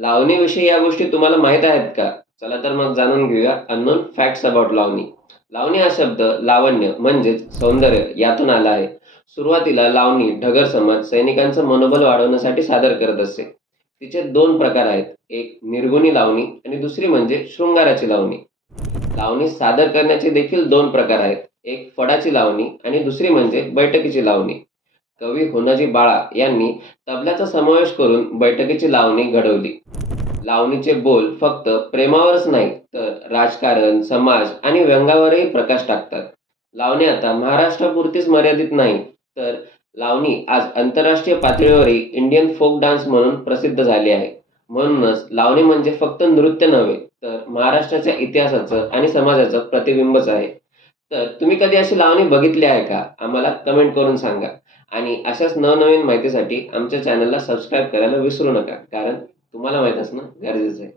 लावणीविषयी या गोष्टी तुम्हाला माहीत आहेत का? चला तर मग जाणून घेऊया अननोन फॅक्ट्स अबाउट लावणी. लावणी हा शब्द लावण्य म्हणजेच सौंदर्य यातून आला आहे. सुरुवातीला लावणी ढगर समाज सैनिकांचं मनोबल वाढवण्यासाठी सादर करत असे. तिचे दोन प्रकार आहेत. एक निर्गुणी लावणी आणि दुसरी म्हणजे शृंगाराची लावणी. लावणी सादर करण्याचे देखील दोन प्रकार आहेत. एक फडाची लावणी आणि दुसरी म्हणजे बैठकीची लावणी. कवी होनाजी बाळा यांनी तबल्याचा समावेश करून बैठकीची लावणी घडवली. लावणीचे बोल फक्त प्रेमावरच नाही तर राजकारण, समाज आणि व्यंगावरही प्रकाश टाकतात. लावणी आता महाराष्ट्रापुरतीच मर्यादित नाही, तर लावणी आज आंतरराष्ट्रीय पातळीवरही इंडियन फोक डान्स म्हणून प्रसिद्ध झाली आहे. म्हणूनच लावणी म्हणजे फक्त नृत्य नव्हे, तर महाराष्ट्राच्या इतिहासाचं आणि समाजाचं प्रतिबिंबच आहे. तर तुम्ही कधी अशी लावणी बघितली आहे का? आम्हाला कमेंट करून सांगा. आणि अशाच नवनवीन माहितीसाठी आमच्या चॅनलला सबस्क्राईब करायला विसरू नका, कारण तुम्हाला माहीत असणं गरजेचं आहे.